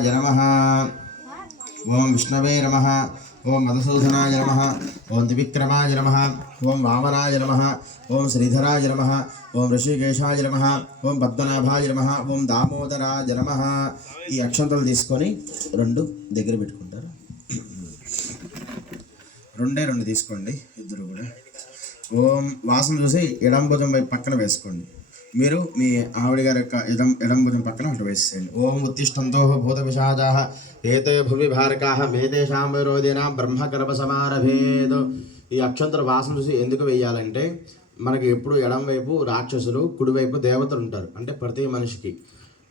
నమ. ఓం విష్ణవే నమ. ఓం మధుసూదనాయ నమ. ఓం త్రివిక్రమాయ నమ. ఓం వామనాయ నమ. ఓం శ్రీధరాయ నమ. ఓం ఋషికేశాయ నమ. ఓం పద్మనాభాయ నమ. ఓం దామోదరాయ నమ. ఈ అక్షంతలు తీసుకొని రెండు దగ్గర పెట్టుకుంటారు. రెండే రెండు తీసుకోండి ఇద్దరు కూడా. ఓం వాసన చూసి ఎడం భుజం వైపు పక్కన వేసుకోండి. మీరు మీ ఆవిడ గారి యొక్క ఎడం ఎడం భుజం పక్కన అటు వేసేయండి ఓం ఉత్తిష్టంతో భూత విషాదా ఏతే భువి భారకా మేదేశాం విరోధినా బ్రహ్మగర్భ సమారభేద్ ఈ అక్షంతర వాసన చూసి ఎందుకు వేయాలంటే మనకి ఎప్పుడు ఎడం వైపు రాక్షసులు కుడివైపు దేవతలు ఉంటారు. అంటే ప్రతి మనిషికి.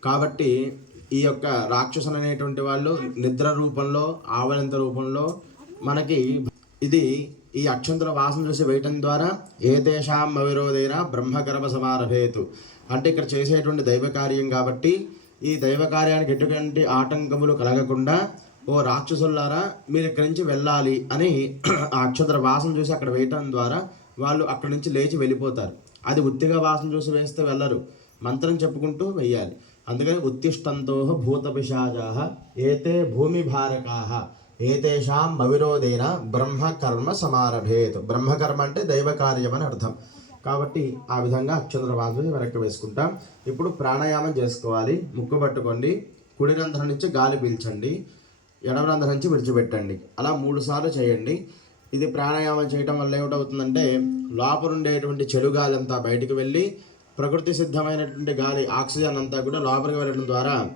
కాబట్టి ఈ యొక్క రాక్షసులు అనేటువంటి వాళ్ళు నిద్ర రూపంలో ఆవలింత రూపంలో మనకి ఇది ఈ అక్షంతుల వాసన చూసి వేయటం ద్వారా ఏ దేశాం అవిరోధైనా బ్రహ్మగర్భ సమారభేతు అంటే ఇక్కడ చేసేటువంటి దైవ కార్యం కాబట్టి ఈ దైవ కార్యానికి ఎటువంటి ఆటంకములు కలగకుండా ఓ రాక్షసులారా మీరు ఇక్కడి నుంచి వెళ్ళాలి అని ఆ అక్షంతర వాసన చూసి అక్కడ వేయటం ద్వారా వాళ్ళు అక్కడి నుంచి లేచి వెళ్ళిపోతారు. అది ఉత్తిగా వాసన చూసి వేస్తే వెళ్ళరు. మంత్రం చెప్పుకుంటూ వెయ్యాలి. అందుకని ఉత్తిష్టంతో భూత పిశాజా ఏతే భూమి భారకాహ ఏతేషాం అవిరోధేన బ్రహ్మకర్మ సమారభేత్. బ్రహ్మకర్మ అంటే దైవకార్యం అని అర్థం. కాబట్టి ఆ విధంగా అక్షంద్ర వాసుని వెనక్కి వేసుకుంటాం. ఇప్పుడు ప్రాణాయామం చేసుకోవాలి. ముక్కు పట్టుకోండి. కుడి రంధ్రం నుంచి గాలి పీల్చండి. ఎడమ రంధ్రం నుంచి విడిచిపెట్టండి. అలా మూడు సార్లు చేయండి. ఇది ప్రాణాయామం చేయటం వల్ల ఏమిటవుతుందంటే లోపల ఉండేటువంటి చెడు గాలి అంతా బయటికి వెళ్ళి ప్రకృతి సిద్ధమైనటువంటి గాలి ఆక్సిజన్ అంతా కూడా లోపలికి వెళ్ళడం ద్వారా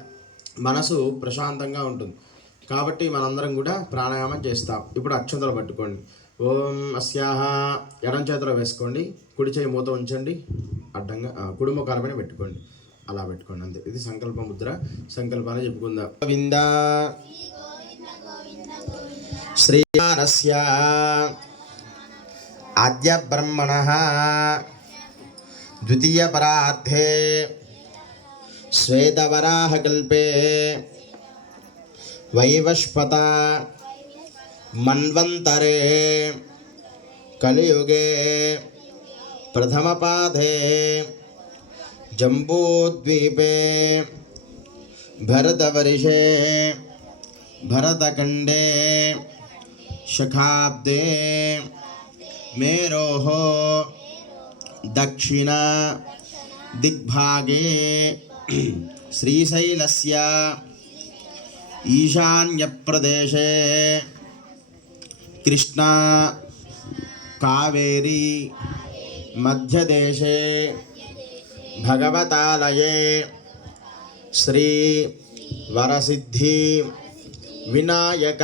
మనసు ప్రశాంతంగా ఉంటుంది. కాబట్టి మనందరం కూడా ప్రాణాయామం చేస్తాం. ఇప్పుడు అక్షంతలు పట్టుకోండి. ఓం అస్యాహ. ఎడం చేతిలో వేసుకోండి. కుడి చేయి మూత ఉంచండి. అడ్డంగా ఆ, పెట్టుకోండి. అలా పెట్టుకోండి. అంతే. ఇది సంకల్ప ముద్ర. సంకల్పాన్ని చెప్పుకుందాం. గోవింద. శ్రీమానస్య ఆద్య బ్రహ్మణ. ద్వితీయ పరార్థే. శ్వేతవరాహకల్పే वैवस्पत मन्वंतरे कलियुगे प्रथम प्रथमपादे जम्बूद्वीपे भरतवर्षे भरतखंडे शखाब्दे मेरोहो दक्षिण दिग्भागे श्रीशैलस्या ఈశాన్యప్రదేశే. కృష్ణా కావేరీ మధ్యదేశే భగవతాలయే. శ్రీ వరసిద్ధి వినాయక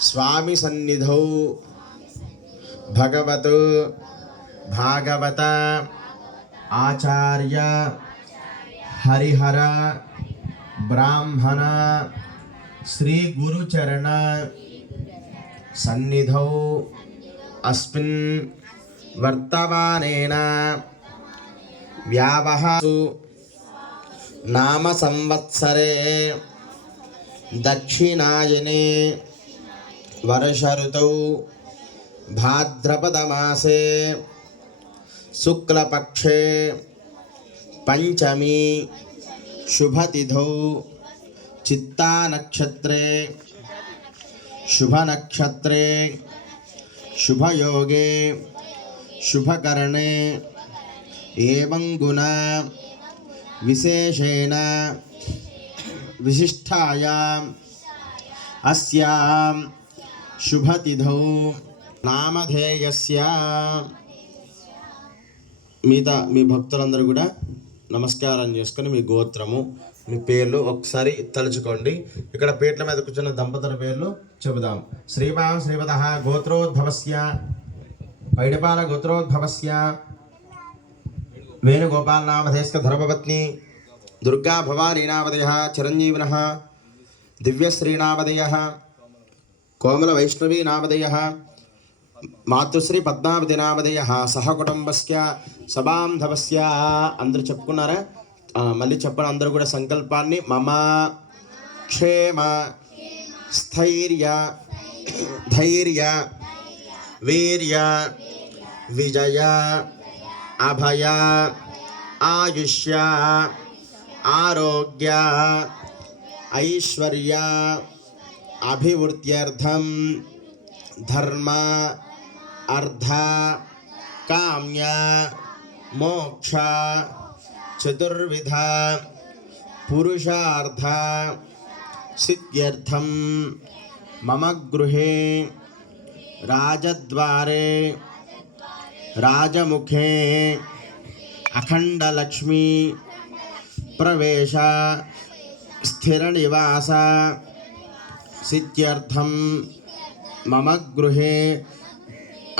స్వామి సన్నిధౌ భగవత్ భాగవత ఆచార్య ब्राह्मण श्री गुरुचरण सन्निध अस्मिन् वर्तमानेन नाम संवत्सरे दक्षिणाने वर्ष ऋतौ भाद्रपदमासे शुक्लपक्षे पंचमी శుభతిథౌ చిత్తానక్షత్రే శుభనక్షత్రే శుభయోగే శుభకరణే ఏవం గుణ విశేషేణ విశిష్టాయాం అస్యాం శుభతిథౌ నామధేయస్య మిగతా మీ భక్తులందరూ కూడా నమస్కారం చేసుకొని మీ గోత్రము మీ పేర్లు ఒకసారి తలుచుకోండి. ఇక్కడ పీట్ల మీద కూర్చున్న దంపతుల పేర్లు చెబుదాం. శ్రీమాన్ శ్రీవత గోత్రోద్భవస్య పైడిపాల గోత్రోద్భవస్య వేణుగోపాల్ నామధేస్క ధర్మపత్ని దుర్గా భవానీ నామధేయ చిరంజీవిన దివ్యశ్రీనామధేయ కోమల వైష్ణవీ మాతృశ్రీ పద్మావతి నామధేయ సహకుటుంబస్య సబాంధవస్య అందరూ చెప్పుకున్నారా? మళ్ళీ చెప్పండి అందరూ కూడా సంకల్పాన్ని. మమ క్షేమ స్థైర్య ధైర్య వీర్య విజయ అభయ ఆయుష్య ఆరోగ్య ఐశ్వర్య అభివృద్ధ్యర్థం ధర్మ अर्ध काम्य मोक्ष चतुर्विध पुरुषार्थ सिद्ध्यर्थम मम गृहे राजद्वारे राजमुखे अखंडलक्ष्मी प्रवेश स्थिरनिवास सिद्ध्यर्थम मम गृहे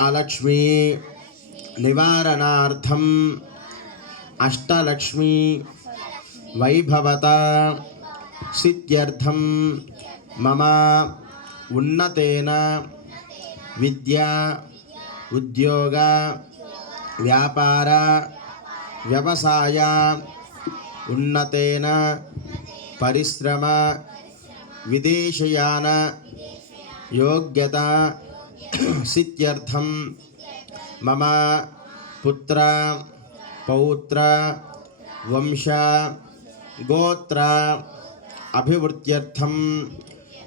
అలక్ష్మీ నివారణార్థం అష్టలక్ష్మి వైభవత సిద్ధ్యర్థం మమ ఉన్నతేన విద్యా ఉద్యోగ వ్యాపార వ్యవసాయ ఉన్నతేన పరిశ్రమ విదేశయాన యోగ్యత సిద్ధ్యర్థం మమ పుత్ర పౌత్ర వంశ గోత్ర అభివృద్ధ్యర్థం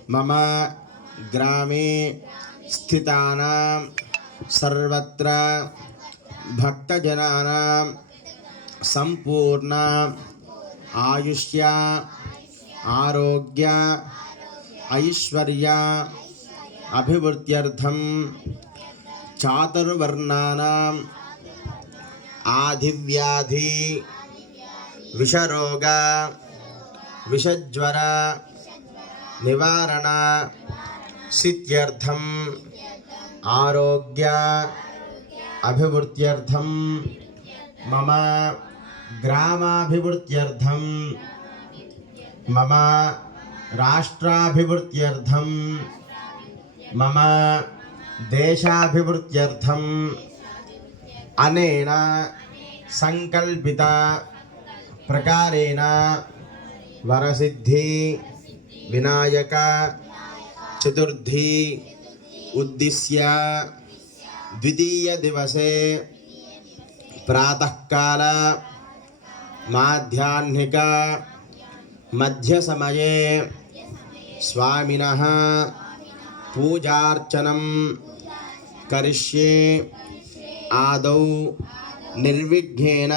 మమ గ్రామే స్థితానాం సర్వత్ర భక్తజనానాం సంపూర్ణ ఆయుష్య ఆరోగ్య ఐశ్వర్య అభివృద్ధ్యర్థం చాతుర్వర్ణానాం ఆధివ్యాధి విషరోగ విషజ్వర నివారణ సిద్ధ్యర్థం ఆరోగ్య అభివృద్ధ్యర్థం మమ గ్రామాభివృద్ధ్యర్థం మమ రాష్ట్రాభివృద్ధ్యర్థం మమ దేశాభివృద్ధ్యర్థం అనేన సంకల్పిత ప్రకారేణ వరసిద్ధి వినాయక చతుర్థి ఉద్దిశ్య ద్వితీయ దివసే ప్రాతకాల మాధ్యాహ్నిక మధ్యసమయే స్వామినः పూజార్చనం కరిష్యే ఆదౌ నిర్విఘ్నేన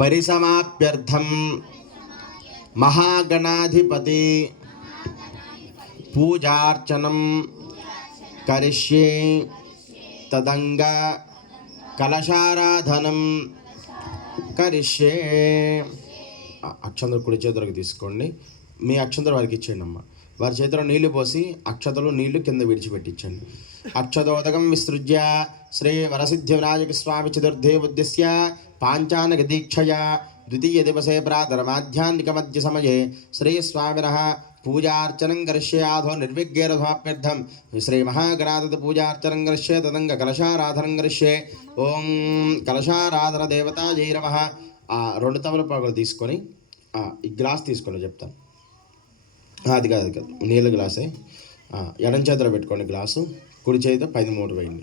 పరిసమాప్యర్థం మహాగణాధిపతి పూజార్చనం కరిష్యే తదంగ కలశారాధనం కరిష్యే. అక్షంద్ర కుడి చేతులకు తీసుకోండి. మీ అక్షంతలు వారికి ఇచ్చేయండి అమ్మ. వారి చేతిలో నీళ్ళు పోసి అక్షతలు నీళ్ళు కింద విడిచిపెట్టించండి. అక్షతోదకం విసృజ్య శ్రీ వరసిద్ధి స్వామి చతుర్థే ఉద్దేశ్య పాంచానక దీక్షయా ద్వితీయ దివసే ప్రాతరమాధ్యాన్నిక మధ్య సమయే. శ్రీ స్వామిన పూజార్చనం కరిష్యాధో నిర్విఘ్నేరథాప్యర్థం. శ్రీ మహాగణాధిపతి పూజార్చనం కరిష్యే తదంగ కలశారాధనం కరిష్యే. ఓం కలశారాధన దేవతాజై జై నమ రెండు తమలపాకులు తీసుకొని ఈ గ్లాస్ తీసుకోండి చెప్తాను. అది కాదు కాదు. నీళ్ళ గ్లాసే. ఎడం చేతిలో పెట్టుకోండి గ్లాసు. కుడి చేతితో పది మూడు వేయండి.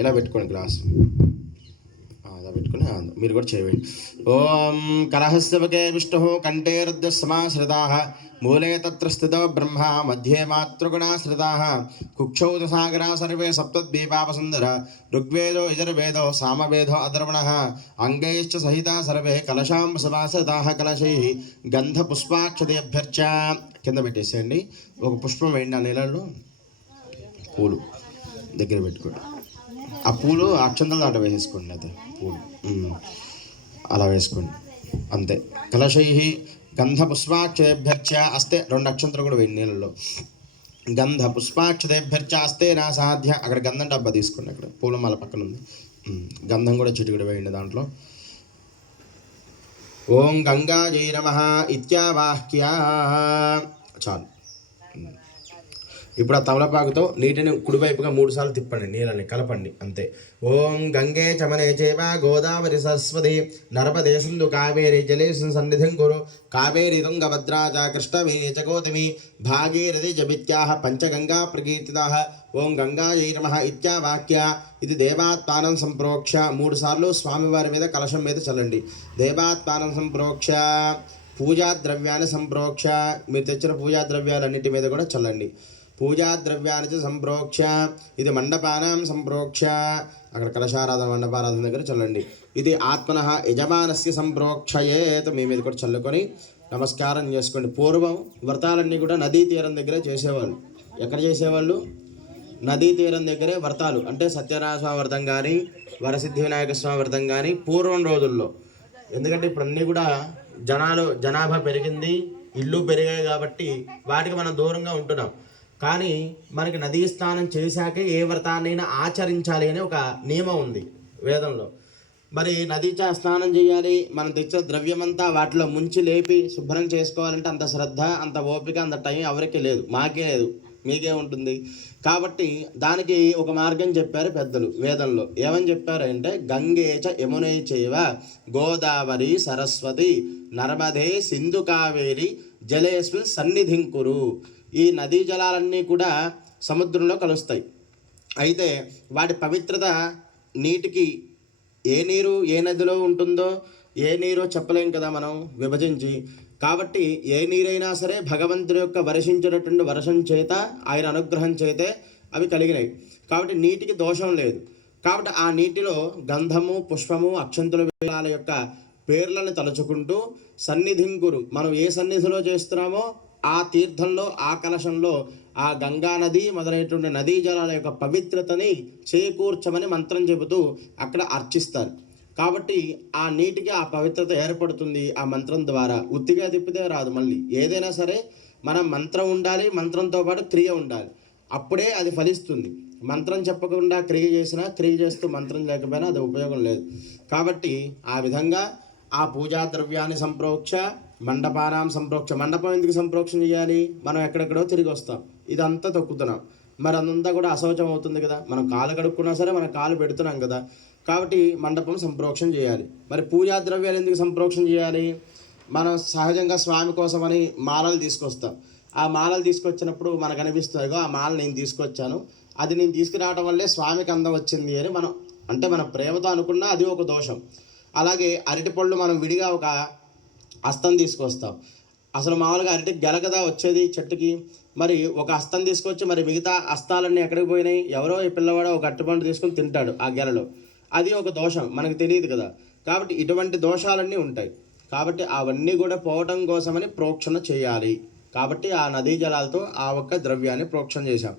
ఇలా పెట్టుకోండి గ్లాసు. అలా పెట్టుకుని మీరు కూడా చేయండి ఓం కలహస్తవకే విష్ణు కంఠే రుద్ర మూలే తత్ర స్థితో బ్రహ్మ మధ్యే మాతృగుణాశ్రితా కుక్షౌ సాగరా సర్వే సప్తద్వీపాపసుందర ఋగ్వేదో యజుర్వేదో సామవేదో అధర్వణ అంగైశ్చ సహిత సర్వే కలశాం సమాశ్రితా కలశై గంధపుష్పాక్షతేభ్యర్చ కింద పెట్టేసేయండి. ఒక పుష్పం వేయండి ఆ నీళ్ళలో పూలు దగ్గర పెట్టుకోండి. ఆ పూలు అక్షంతలు దాంట్లో వేసేసుకోండి అయితే పూలు. అలా వేసుకోండి. అంతే. కలశై గంధ పుష్పాక్షతేభ్యర్చ అస్తే రెండు అక్షంతలు కూడా వేయండి నీళ్ళలో. గంధ పుష్పాక్షతేభ్యర్చ అస్తే నా సాధ్య. అక్కడ గంధం డబ్బా తీసుకోండి అక్కడ. పూలమాల పక్కన ఉంది. గంధం కూడా చిటికడ వేయండి దాంట్లో. ఓం గంగా జై నమ ఇత్యావాహ్య. చాలు. ఇప్పుడు ఆ తమలపాకుతో నీటిని కుడివైపుగా మూడు సార్లు తిప్పండి నీళ్ళని కలపండి అంతే. ఓం గంగే చమనే చేవ గోదావరి సరస్వతి నర్మదే కావేరి జలేసు సన్నిధిం గురు కావేరి తుంగభద్రా చ కృష్ణవేణి చ భాగీరథి జపిత్యాహ పంచగంగా ప్రకీర్తితాః ఓం గంగాయై నమః ఇత్యావాక్య ఇది దేవాత్మానం సంప్రోక్ష. మూడు సార్లు స్వామివారి మీద కలశం మీద చల్లండి. దేవాత్మానం సంప్రోక్ష పూజా ద్రవ్యాన్ని సంప్రోక్ష. మీరు తెచ్చిన పూజా ద్రవ్యాలన్నిటి మీద కూడా చల్లండి. పూజాద్రవ్యాన్ని సంప్రోక్ష. ఇది మండపానం సంప్రోక్ష. అక్కడ కలశారాధన మండపారాధన దగ్గర చల్లండి. ఇది ఆత్మన యజమానస్య సంప్రోక్షయేత. మీ మీద కూడా చల్లుకొని నమస్కారం చేసుకోండి. పూర్వం వ్రతాలన్నీ కూడా నదీ తీరం దగ్గరే చేసేవాళ్ళు. ఎక్కడ చేసేవాళ్ళు? నదీ తీరం దగ్గరే వ్రతాలు. అంటే సత్యనారాయణ స్వామి వ్రతం కానీ వరసిద్ధి వినాయక స్వామి వ్రతం కానీ పూర్వం రోజుల్లో. ఎందుకంటే ఇప్పుడు అన్నీ కూడా జనాలు జనాభా పెరిగింది ఇల్లు పెరిగాయి కాబట్టి వాటికి మనం దూరంగా ఉంటున్నాం. కానీ మనకి నదీ స్నానం చేశాకే ఏ వ్రతాన్నైనా ఆచరించాలి అనే ఒక నియమం ఉంది వేదంలో. మరి నదీ స్నానం చేయాలి మనం తెచ్చే ద్రవ్యమంతా వాటిలో ముంచి లేపి శుభ్రం చేసుకోవాలంటే అంత శ్రద్ధ అంత ఓపిక అంత టైం ఎవరికీ లేదు. మాకే లేదు. మీకే ఉంటుంది. కాబట్టి దానికి ఒక మార్గం చెప్పారు పెద్దలు వేదంలో. ఏమని చెప్పారంటే గంగేచ యమునే చేవ గోదావరి సరస్వతి నర్మదే సింధు కావేరి జలేస్మిన్ సన్నిధింకురు. ఈ నదీ జలాలన్నీ కూడా సముద్రంలో కలుస్తాయి. అయితే వాటి పవిత్రత నీటికి ఏ నీరు ఏ నదిలో ఉంటుందో ఏ నీరో చెప్పలేం కదా మనం విభజించి. కాబట్టి ఏ నీరైనా సరే భగవంతుడి యొక్క వర్షించినటువంటి వర్షం చేత ఆయన అనుగ్రహం చేతే అవి కలిగినాయి. కాబట్టి నీటికి దోషం లేదు. కాబట్టి ఆ నీటిలో గంధము పుష్పము అక్షంతుల వేళాల యొక్క పేర్లను తలుచుకుంటూ సన్నిధింకురు మనం ఏ సన్నిధిలో చేస్తున్నామో ఆ తీర్థంలో ఆ కలశంలో ఆ గంగా నది మొదలైనటువంటి నదీ జలాల యొక్క పవిత్రతని చేకూర్చమని మంత్రం చెబుతూ అక్కడ అర్చిస్తారు. కాబట్టి ఆ నీటికి ఆ పవిత్రత ఏర్పడుతుంది ఆ మంత్రం ద్వారా. ఉత్తిగా తిప్పితే రాదు మళ్ళీ. ఏదైనా సరే మనం మంత్రం ఉండాలి మంత్రంతో పాటు క్రియ ఉండాలి. అప్పుడే అది ఫలిస్తుంది. మంత్రం చెప్పకుండా క్రియ చేసినా క్రియ చేస్తూ మంత్రం లేకపోయినా అది ఉపయోగం లేదు. కాబట్టి ఆ విధంగా ఆ పూజా ద్రవ్యాన్ని సంప్రోక్ష మండపానాం సంప్రోక్ష మండపం ఎందుకు సంప్రోక్షణ చేయాలి? మనం ఎక్కడెక్కడో తిరిగి వస్తాం. ఇదంతా తొక్కుతున్నాం. మరి అదంతా కూడా అసౌచం అవుతుంది కదా. మనం కాలు కడుక్కున్నా సరే మనం కాలు పెడుతున్నాం కదా. కాబట్టి మండపం సంప్రోక్షణ చేయాలి. మరి పూజా ద్రవ్యాలు ఎందుకు సంప్రోక్షణ చేయాలి? మనం సహజంగా స్వామి కోసమని మాలలు తీసుకొస్తాం. ఆ మాలలు తీసుకొచ్చినప్పుడు మనకు అనిపిస్తుందిగో ఆ మాల నేను తీసుకొచ్చాను. అది నేను తీసుకురావడం వల్లే స్వామికి అందం వచ్చింది అని మనం అంటే మన ప్రేమతో అనుకున్నా అది ఒక దోషం. అలాగే అరటిపళ్ళు మనం విడిగా ఒక హస్తం తీసుకొస్తాం. అసలు మామూలుగా అరటి గెల కదా వచ్చేది చెట్టుకి. మరి ఒక హస్తం తీసుకొచ్చి మరి మిగతా హస్తాలన్నీ ఎక్కడికి పోయినాయి? ఎవరో ఈ పిల్లవాడు ఒక అరటిపండు తీసుకొని తింటాడు ఆ గెలలో. అది ఒక దోషం మనకు తెలియదు కదా. కాబట్టి ఇటువంటి దోషాలన్నీ ఉంటాయి. కాబట్టి అవన్నీ కూడా పోవటం కోసమని ప్రోక్షణ చేయాలి. కాబట్టి ఆ నదీ జలాలతో ఆ ఒక్క ద్రవ్యాన్ని ప్రోక్షణ చేశాం.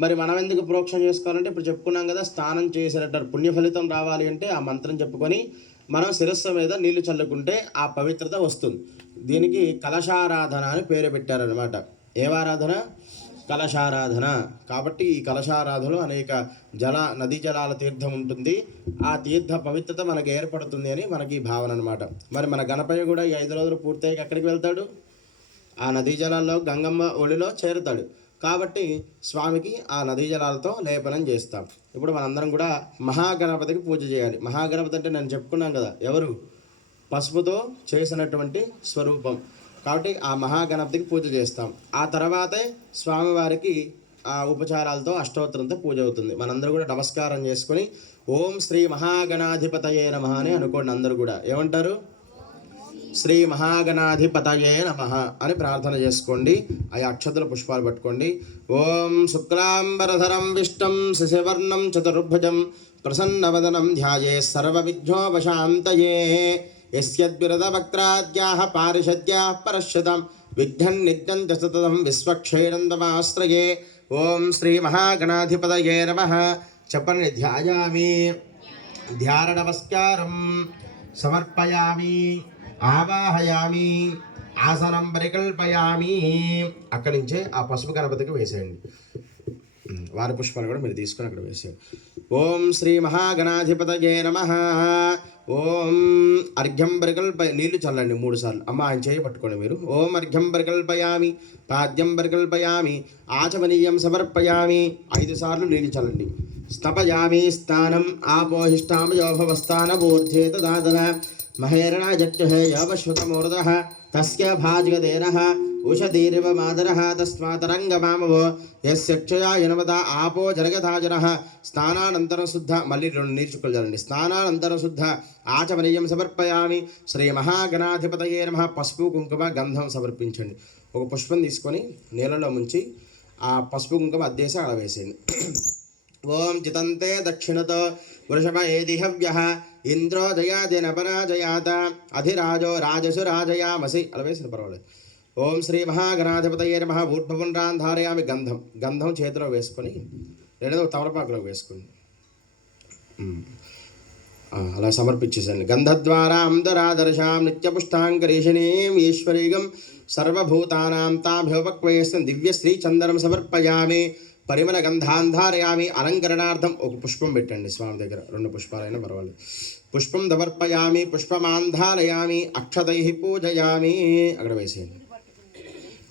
మరి మనం ఎందుకు ప్రోక్షణ చేసుకోవాలంటే ఇప్పుడు చెప్పుకున్నాం కదా స్నానం చేసేటట్టు పుణ్య ఫలితం రావాలి అంటే ఆ మంత్రం చెప్పుకొని మనం శిరస్సు మీద నీళ్ళు చల్లుకుంటే ఆ పవిత్రత వస్తుంది. దీనికి కలశారాధన అని పేరు పెట్టారనమాట ఏవారాధన? కలశారాధన. కాబట్టి ఈ కలశారాధనలో అనేక జల నదీ జలాల తీర్థం ఉంటుంది. ఆ తీర్థ పవిత్రత మనకు ఏర్పడుతుంది అని మనకి ఈ భావన అనమాట మరి మన గణపయ్య కూడా ఈ ఐదు రోజులు పూర్తయ్యాక ఎక్కడికి వెళ్తాడు? ఆ నదీ జలాల్లో గంగమ్మ ఒడిలో చేరుతాడు. కాబట్టి స్వామికి ఆ నదీ జలాలతో లేపనం చేస్తాం. ఇప్పుడు మనందరం కూడా మహాగణపతికి పూజ చేయాలి. మహాగణపతి అంటే నేను చెప్పుకున్నాను కదా ఎవరు? పసుపుతో చేసినటువంటి స్వరూపం. కాబట్టి ఆ మహాగణపతికి పూజ చేస్తాం. ఆ తర్వాతే స్వామివారికి ఆ ఉపచారాలతో అష్టోత్తరంతో పూజ అవుతుంది. మనందరూ కూడా నమస్కారం చేసుకొని ఓం శ్రీ మహాగణాధిపతయే నమ అని అనుకోండి అందరూ కూడా. ఏమంటారు? శ్రీ మహాగణాధిపతయే నమ అని ప్రార్థన చేసుకోండి. ఆ అక్షతల పుష్పాలు పట్టుకోండి. ఓం శుక్లాంబరధరం విష్టం శశివర్ణం చతుర్భుజం ప్రసన్నవదనం ధ్యాయే సర్వవిఘ్నోపశాంతయే. యస్యద్విరదవక్త్రాద్యాः పారిషద్యాः పరశ్యతం విఘ్నం నిత్యం చ సతతం విశ్వక్షేణందమాశ్రయే. ఓం శ్రీ మహాగణాధిపతయే నమ. చెప్పండి ధ్యాయామి. ధ్యాన నమస్కారం సమర్పయామి. ఆవాహయామి ఆసనం పరికల్పయామి. అక్కడి నుంచే ఆ పసుపు గణపతికి వేసేయండి. వారి పుష్పాలు కూడా మీరు తీసుకొని అక్కడ వేసేయండి. ఓం శ్రీ మహాగణాధిపతయే నమ. ఓం అర్ఘ్యం పరికల్ప నీళ్ళు చల్లండి మూడు సార్లు. అమ్మ ఆయన చేయి పట్టుకోండి మీరు. ఓం అర్ఘ్యం పరికల్పయామి పాద్యం పరికల్పయామి ఆచమనీయం సమర్పయామి. ఐదు సార్లు నీళ్ళు చల్లండి. స్తపయామి స్థానం ఆపోహిష్టామయోభవస్థానమూర్ధేత దాదన మహేరణాజట్టుహే యోగశ్రుతమూర్ధः తస్య భాజ్యదేనः ఉషధీరివ మాదరః తస్మాతరంగమామవో యస్య క్షయాయ ఆపో జరగధాజనః స్నానానంతరం శుద్ధ మళ్ళీ రెండు నీర్చుకులు జరండి స్నానానంతరం శుద్ధ ఆచమనీయం సమర్పయామి. శ్రీ మహాగణాధిపతయే నమ. పసుపు కుంకుమ గంధం సమర్పించండి. ఒక పుష్పం తీసుకొని నీళ్ళలో ముంచి ఆ పసుపు కుంకుమ అద్దేసి అక్కడ ఓం చితంతే దక్షిణతో వృషభ ఏదిహవ్య ఇంద్రో జయాదిన పరాజయాత అధిరాజో రాజసు రాజయామసి. అలవేసిన పర్వాలేదు. ఓం శ్రీ మహాగణాధిపతయ్య మహా ఊర్ధ్వం ధారయామి గంధం. గంధం చేతిలో వేసుకొని లేదా తమలపాకులో వేసుకుని. అలా సమర్పించేసాను గంధద్వారాం దరాదర్శాం నిత్యపుష్టాంగరీషిణీం ఈశ్వరీగం సర్వభూతానాం తాభ్యోపక్వయస్తం దివ్య శ్రీచందనం సమర్పయామి. పరిమళ గంధాంధారయామి అలంకరణార్థం ఒక పుష్పం పెట్టండి స్వామి దగ్గర. రెండు పుష్పాలైనా పర్వాలేదు. పుష్పం దమర్పయామి పుష్పమాంధారయామి అక్షతై పూజయామి. అక్కడ వేసేయండి.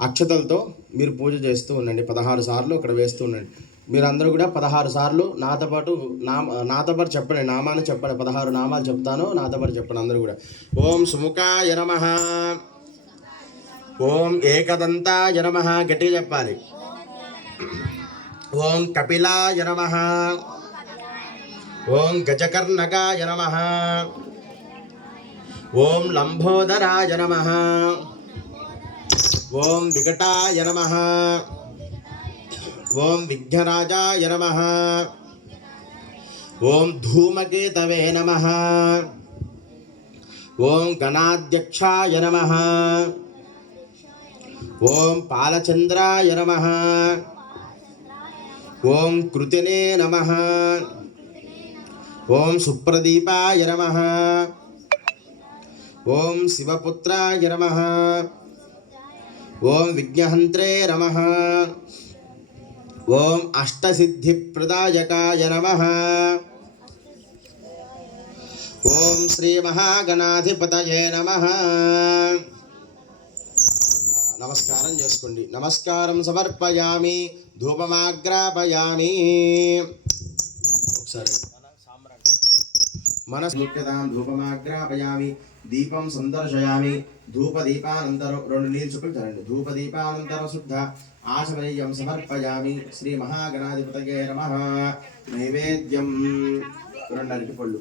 అక్షతలతో మీరు పూజ చేస్తూ ఉండండి. పదహారు సార్లు అక్కడ వేస్తూ ఉండండి. మీరు అందరూ కూడా పదహారు సార్లు నాతో పాటు నామ నాతో పాటు చెప్పండి. నామాన్ని చెప్పండి. పదహారు నామాలు చెప్తాను నాతో పాటు చెప్పండి అందరూ కూడా. ఓం సుముఖాయ నమ. ఓం ఏకదంతాయ నమ. గట్టిగా చెప్పాలి. ఓం కపిలాయ నమ ఓం గజకర్ణకాయ నమ ఓం లంబోదరాయ నమ ఓం వికటాయ నమ ఓం విఘ్నరాజాయ నమ ఓం ధూమకేతవే నమ ఓం గణాధ్యక్షాయ నమ ఓం పాలచంద్రాయ నమ ఓం కృతినే నమ. ఓం సుప్రదీపాయ నమ. ఓం శివపుత్రాయ నమ. ఓం విఘ్నహంత్రే నమ. ఓం అష్టసిద్ధిప్రదాయకాయ నమ. ఓం శ్రీ మహాగణాధిపతయే నమ. నమస్కారం చేసుకోండి. నమస్కారం సమర్పయామి. ధూపమాగ్రాపయామి ఒకసారి. మనస్ముఖ్యతాం ధూపమాగ్రాపయామి దీపం సందర్శయామి ధూపదీపానంతరం రెండు నీళ్ళు చుక్కలు చరండి ధూపదీపానంతరం శుద్ధ ఆచమనీయం సమర్పయామి. శ్రీ మహాగణాధిపతయే నమ. నైవేద్యం. రెండు అరటి పళ్ళు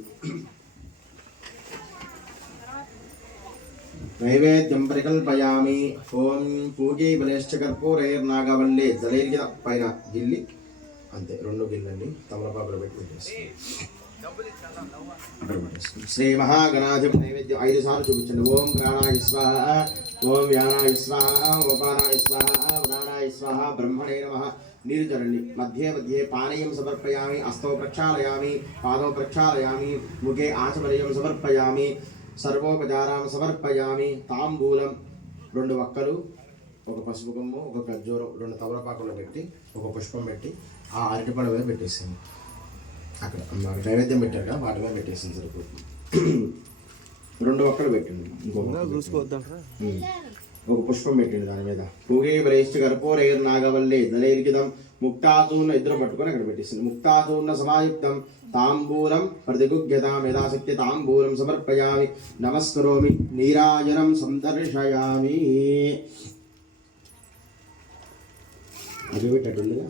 నైవేద్యం పరికల్పయామి. ఓం పూజీ బలేశ్చ కర్పూరైర్నాగవల్లే. జలైర్గిన పైన గిల్లి అంతే రెండు గిల్లండి తమలపాకులు పెట్టి శ్రీ మహాగణాధిప నైవేద్యం ఐదు సార్లు చూపించండి. ఓం ప్రాణాయ స్వాహ ఓం వ్యానాయ స్వాహ ఉపానాయ స్వాహ ఉదానాయ స్వాహ బ్రహ్మణే నమ. నీరు చరండి మధ్య మధ్య పానీయం సమర్పయామి అస్తో ప్రక్షాళయామి పాదం ప్రక్షాళయామి ముఖే ఆచమనీయం సమర్పయామి. సర్వోపచారం సమర్పయామి. తాంబూలం రెండు వక్కలు ఒక పసుపు కొమ్ము ఒక ఖర్జూరం రెండు తమలపాకులు పెట్టి ఒక పుష్పం పెట్టి ఆ అరటిపండు మీద పెట్టేసాను అక్కడ మాకు నైవేద్యం పెట్టారు కదా వాటి మీద పెట్టేసింది సరిపోతుంది. రెండు ఒక్కలు పెట్టింది ఇంకో మొక్క పెట్టింది. ఉమ్. ఒక పుష్పం పెట్టింది దాని మీద. పూగే బలేష్ట కర్పూరైర్ నాగవల్లి దళైర్గితం ముక్తాతూర్ణ ఇద్దరు పట్టుకొని అక్కడ పెట్టేసింది ముక్తాతూర్ణ సమాయుక్తం తాంబూలం ప్రతిగుగ్యతాం యథాశక్తి తాంబూలం సమర్పయామి. నమస్కరోమి నీరాజనం సందర్శయామి. అది పెట్టేటుండగా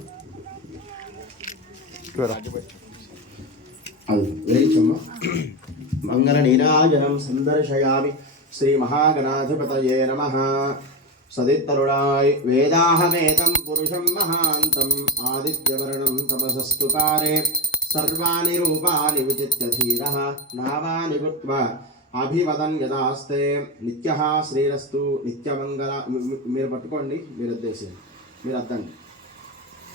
అది వేయించమ్మ మంగళ నీరాజనం సందర్శయామి. శ్రీ మహాగణాధిపతయే నమ. సదిత్తరుడాయ్ వేదాహమేతం పురుషం మహాంతం ఆదిత్యవర్ణం తమసస్తు పారే. సర్వాణి రూపాని విచిత్య ధీర నామాని అభివదన్ యదాస్తే. నిత్య శ్రీరస్తు నిత్యమంగళ మీరు పట్టుకోండి మీరు ఉద్దేశం మీరు అద్దండి.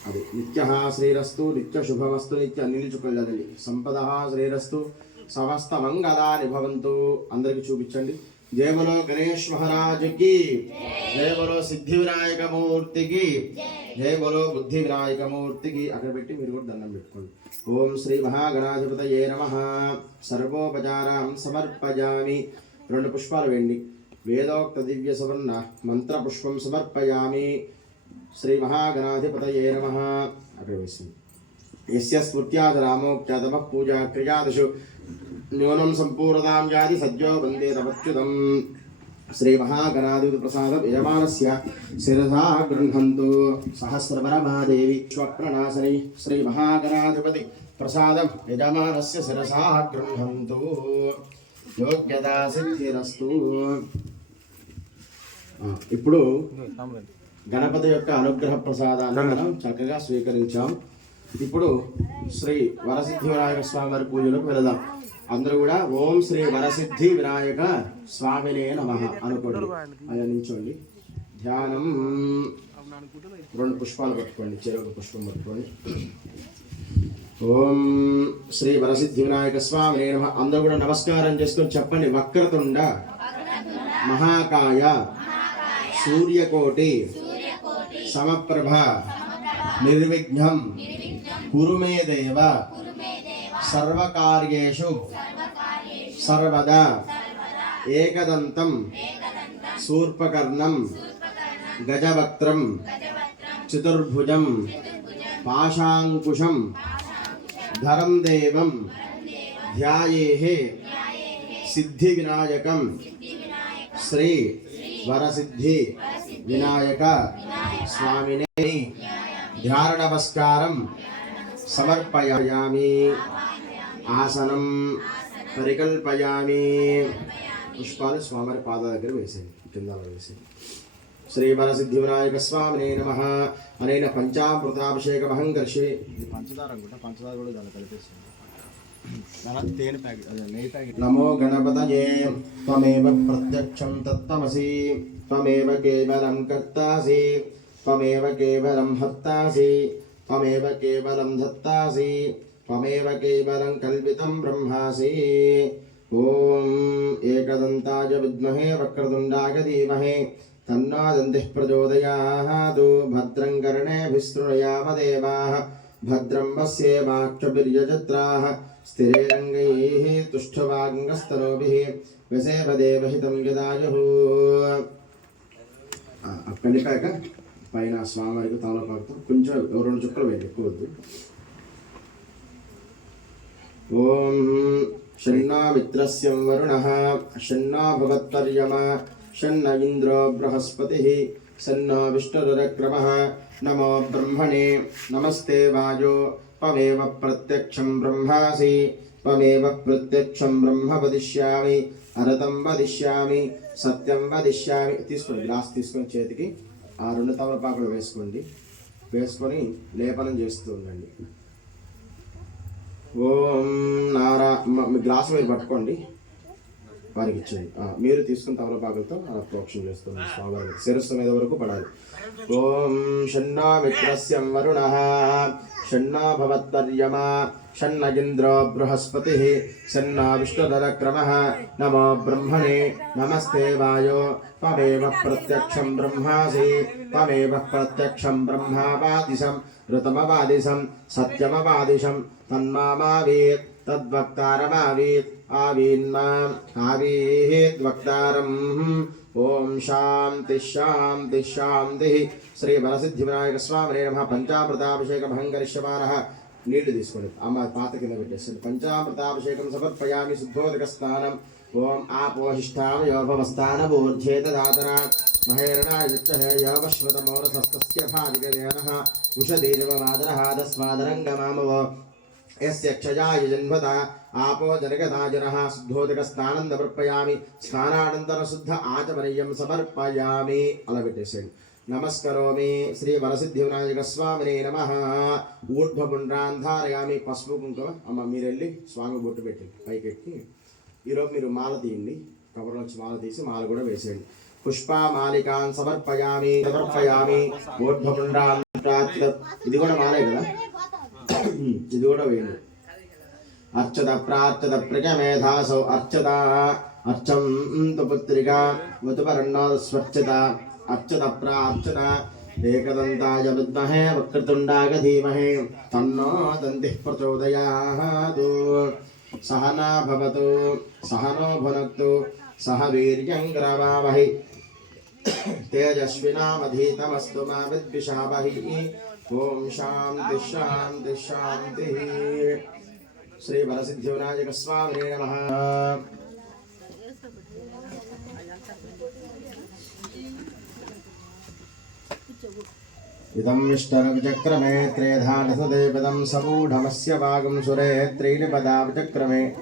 అది నిత్య శ్రీరస్తు నిత్య శుభమస్తు నిత్య నిలుచుకెళ్ళదండి సంపద శ్రీరస్తు సమస్త మంగళాని భవంతు. అందరికి చూపించండి. జయ బలో గణేష్ మహారాజుకి. జయ బలో సిద్ధి వినాయక మూర్తికి జయ బలో బుద్ధి వినాయక మూర్తికి అక్కడ పెట్టి మీరు కూడా దండం పెట్టుకోండి. ఓం శ్రీ మహాగణాధిపతయే నమ. సర్వోపచారం సమర్పయామి. రెండు పుష్పాలు వేయండి. వేదోక్త దివ్య సువర్ణ మంత్ర పుష్పం సమర్పయామి. శ్రీ మహాగణాధిపతయే నమ. అక్కడ వేసింది. ఎస్య స్ఫూర్త్యాద రామోక్త తమ పూజా క్రియాదశు. న్యూనం సంపూర్ణతాం యాది సద్యో వందే తపత్యుతం ప్రసాద యజమానస్ శిరసా గృహంతు సహస్రపరమాదేవి శ్రీ మహాగణాధిపతి ప్రసాదం యజమానస్ శిరసా గృహంతు యోగ్యతా సిద్ధిరస్తు ఇప్పుడు గణపతి యొక్క అనుగ్రహ ప్రసాదాన్ని మనం చక్కగా స్వీకరించాం ఇప్పుడు శ్రీ వరసిద్ధివినాయక స్వామి వారి పూజలకు వెళదాం అందరూ కూడా ఓం శ్రీ వరసిద్ధి వినాయక స్వామినే నమ అనుకోండి. అలా నించోండి ధ్యానం. రెండు పుష్పాలు పట్టుకోండి. చెరువు పుష్పం పట్టుకోండి. ఓం శ్రీ వరసిద్ధి వినాయక స్వామి నమ. అందరూ కూడా నమస్కారం చేసుకొని చెప్పండి. వక్రతుండ మహాకాయ సూర్యకోటి సమప్రభ నిర్విఘ్నం కురుమే దేవ సర్వకార్యేషు. సర్వదా. ఏకదంతం. శూర్పకర్ణం గజవక్త్రం. చతుర్భుజం. పాశాంకుశం. ధరం దేవం ధ్యాయే సిద్ధి వినాయకం శ్రీ వరసిద్ధి వినాయక స్వామినే. ధ్యాన నమస్కారం సమర్పయామి. ఆసనం పరికల్పయామి. పుష్పాలు స్వామి పాద దగ్గర వేసేయండి కింద వేసేయండి. శ్రీ వరసిద్ధి వినాయక స్వామినే నమ. అనేన పంచామృతాభిషేకమహం కర్షి ఇది పంచదార అనుకుంటా పంచదార కూడా దాన్ని కలిపేస్తుంది తేనె ప్యాకెట్ అదే నెయ్యి ప్యాకెట్. నమో గణపతయే. త్వమేవ ప్రత్యక్షం తత్వమసి త్వమేవ కేవలం కర్తాసి. త్వమేవ కేవలం హర్తాసి త్వమేవ కేవలం ధత్తాసి. త్వమేవ కేవలం కల్పితం బ్రహ్మాసి ఓం ఏకదంతాయ విద్మహే వక్రతుండాయ ధీమహే తన్నో దంతిః ప్రచోదయాదు భద్రం కర్ణేభిశృణుయామదేవాः భద్రం పశ్యేమాక్షభిర్యజత్రాः స్థిరేరంగైः తుష్టవాంగస్తనోభిः వ్యసేవదేవహితం యదాయుः అక్కడికాక పైన స్వామివారికి తమలపాకుతో కొంచెం రెండు చుక్కలు వేయండి ఎక్కువ ఓం షన్నా మిత్రస్యం వరుణ షన్నా భగవత్తర్యమ షన్న ఇంద్రో బృహస్పతి సన్న విష్ణురురక్రమ నమో బ్రహ్మణే నమస్తే వాయో పమేవ ప్రత్యక్షం బ్రహ్మాసి త్వమేవ ప్రత్యక్షం బ్రహ్మ వదిష్యామి అరతం వదిష్యామి సత్యం వదిష్యామి తీసుకొని గ్లాస్ తీసుకొని చేతికి ఆ రెండు తమలపాకులు వేసుకోండి. వేసుకొని లేపనం చేస్తూ ఉండండి. ఓం నారా మ- మీ గ్లాసు మీరు పట్టుకోండి. వారికి ఇచ్చేది మీరు తీసుకున్న తమలపాకులతో అలా ప్రోక్షణ చేస్తుంది స్వామివారికి శిరస్సు మీద వరకు పడాలి. ఓం షన్నా మిత్రస్యం వరుణ షన్నా భవత్తర్యమా షణ్ణ ఇంద్ర బృహస్పతి షణ్ణా విష్ణుదరక్రమ నమో బ్రహ్మణే నమస్తే వాయో త్వమేవ ప్రత్యక్షం బ్రహ్మాసి త్వమేవ ప్రత్యక్షం బ్రహ్మావాదిశం ఋతమవాదిశం సత్యమవాదిశం తన్మామావేత్ తద్వక్తారమావీత్ ఆవీన్మాం ఆవీత్ వక్తారం. ఓం శాంతి శాంతి శాంతి. శ్రీ వరసిద్ధి వినాయక స్వామి నమ. పంచామృతాభిషేక భంగరిష్యమాన నీళ్ళు తీసుకోండి. అమ్మ పాత కింద పెట్టేస్తుంది. పంచామృతాభిషేకం సమర్పయామి శుద్ధోదక స్నానం ఓం ఆపోహిష్టామయోభవస్థానమూర్ధ్యేత దాతన మహేరణాయుచ్చయోపశ్వతమోరసస్తస్య భావిగదేనః ఉషదీర్వమాదరः తస్మాదరంగమామవ యస్య క్షయాయ జన్మత ఆపో జనగదాజనः శుద్ధోదకస్నానం సమర్పయామి స్నానానంతర శుద్ధ ఆచమనీయం సమర్పయామి అలా పెట్టేసాడు నమస్కరోమి శ్రీ వరసిద్ధి వినాయక స్వామిని నమ ఊర్ధ్వపుండ్రాన్ ధారయామి పసుపు కుంకుమ అమ్మ మీరు వెళ్ళి స్వామి బొట్టు పెట్టి పైకెక్కి. ఈరోజు మీరు మాల తీయండి. కవర్లో మాల తీసి మాల కూడా వేసేయండి. పుష్పమాలికాన్ సమర్పయామి సమర్పయామి ఊర్ధ్వపుండ్రాన్ ఇది కూడా మాలే కదా? ఇది కూడా వేయండి అర్చత ప్రార్చత ప్రజమేధాసౌ అర్చత అర్చంతు పుత్రిక మధుపరణో స్వచ్ఛత అర్చత ప్రార్చత ఏకదంతాయ విద్మహే వక్రతుండాయ ధీమహే తన్నో దంతిః ప్రచోదయాదు సహనా భవతు సహనో భునక్తు సహ వీర్యం గ్రవావహి తేజస్వినామధీతమస్తు మా విద్విషావహి ओम शांति शांति शांति। श्री बल सिद्धिविनायक स्वामी नम। इदं विष्टरविचक्रमे त्रेधानसदेवदं समूढमस्य भागं सुरे त्रीणि पदाविचक्रमे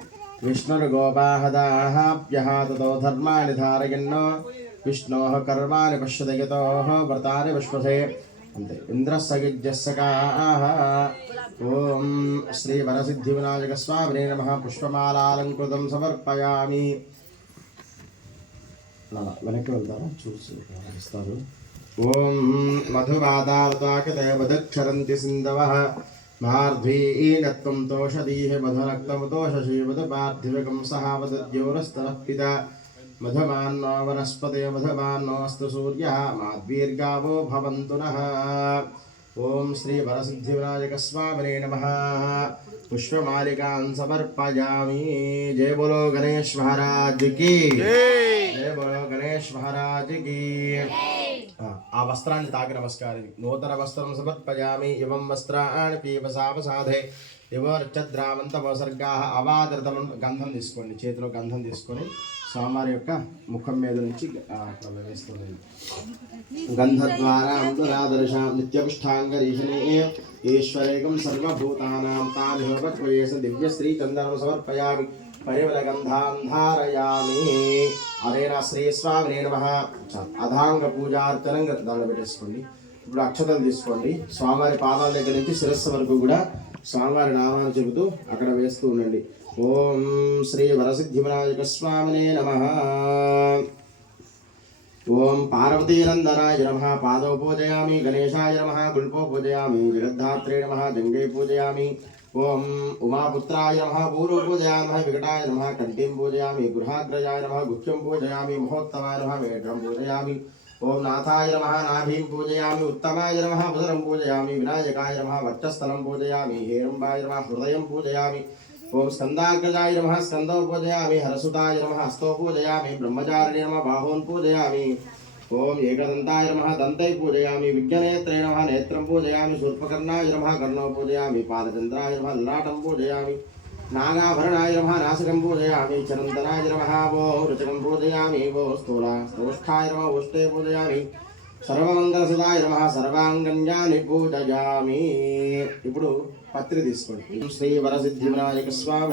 विष्णुर्गोपाहदाहाप्यः ततो धर्माणि धारयन्नो। विष्णोः कर्माणि पश्यत यतोः व्रतानि विश्वसे అంతే. ఇంద్రస్సగిజ్జస్సగా ఓం శ్రీ వరసిద్ధి వినాయక స్వామినే నమ. పుష్పమాలాలంకృతం సమర్పయామి. వెనక్కి వెళ్తారా? చూసి ఇస్తారు ఓం మధువాదావతాకృతే మధుక్షరంతి సింధవ. మార్ధీనత్వం దోషదీహ మధురక్తము దోషశీవద పార్థివకం సహావద్యోరస్తరః పిత. मधवान्नो वनस्पतयो मधवान्नोऽस्तु सूर्यः माद्वीर्गावो भवन्तु नः ॐ श्रीवरसिद्धिविनायकस्वामिने नमः पुष्पमालिकां समर्पयामि जय बोलो गणेश महाराज की जय बोलो गणेश महाराज की ఆ వస్త్రాన్ని తాకి నమస్కారం నూతన వస్త్రం సమర్పయామి ఇవం వస్త్రాన్ని పీవసావసాధే ఇవో నృత్యద్రావంతమోసర్గా అవాదృతం గంధం తీసుకోండి చేతిలో గంధం తీసుకొని స్వామివారి యొక్క ముఖం మీద నుంచి ఆ, అట్లా వేస్తుంది గంధద్వారా అంబరాదర్శ నిత్యపుష్టాంగరీషణే ఈశ్వరేకం సర్వభూతానాం తామిహోపత్వయేస దివ్య శ్రీ చందనం సమర్పయామి పరిమళ గంధాం ధారయామి. అదేనా శ్రీ స్వామినే నమ. అధాంగ పూజార్చనం దానిలో పెట్టేసుకోండి. ఇప్పుడు అక్షతలు తీసుకోండి. స్వామివారి పాదాల దగ్గర నుంచి శిరస్సు వరకు కూడా స్వామివారి నామాన్ని చెబుతూ అక్కడ వేస్తూ ఉండండి. ఓం శ్రీ వరసిద్ధివినాయక స్వామినే నమ ఓం పార్వతీనందనాయ నమ పాదౌ పూజయామి గణేశాయ నమ గుల్పో పూజయామి జగద్ధాత్రే నమ జంగే పూజయామి ఓం ఉమాపుత్రాయ నమ పూర్వ పూజయామ వికటాయ నమ కంఠీం పూజయామి గృహాగ్రజాయ నమ గుహ్యం పూజయామి మహోత్తమాయ నమ మేఘం పూజయామి ఓం నాథాయ నమ నాభీం పూజయామి ఉత్తమాయ నమ ఉదరం పూజయామి వినాయకాయ నమ వక్షస్థలం పూజయామి హేరంబాయ నమ హృదయం పూజయామి ఓం స్కందాగ్రజాయ నమ స్కందో పూజయామి హరసుతాయ నమ హస్తో పూజయామి బ్రహ్మచారిణి నమ బాహూన్ పూజయామి. ఓం ఏకదంతాయ నమ దంతై పూజయామి విజ్ఞనేత్రే నమ నేత్రం పూజయామి శూర్పకర్ణాయ నమ కర్ణో పూజయామి పాదచంద్రాయ నమ లలాటం పూజయామి నాగాభరణాయ నమ నాసికం పూజయామి చరందనాయ నమ ఓ రుచకం పూజయామి ఓ స్థూల స్థూష్ఠాయ నమ ఉష్టే పూజయామి సర్వమంగళసుదాయ నమ సర్వాంగన్యాని పూజయామి. ఇప్పుడు పత్రి తీసుకోండి. శ్రీ వరసిద్ధి వినాయక స్వామి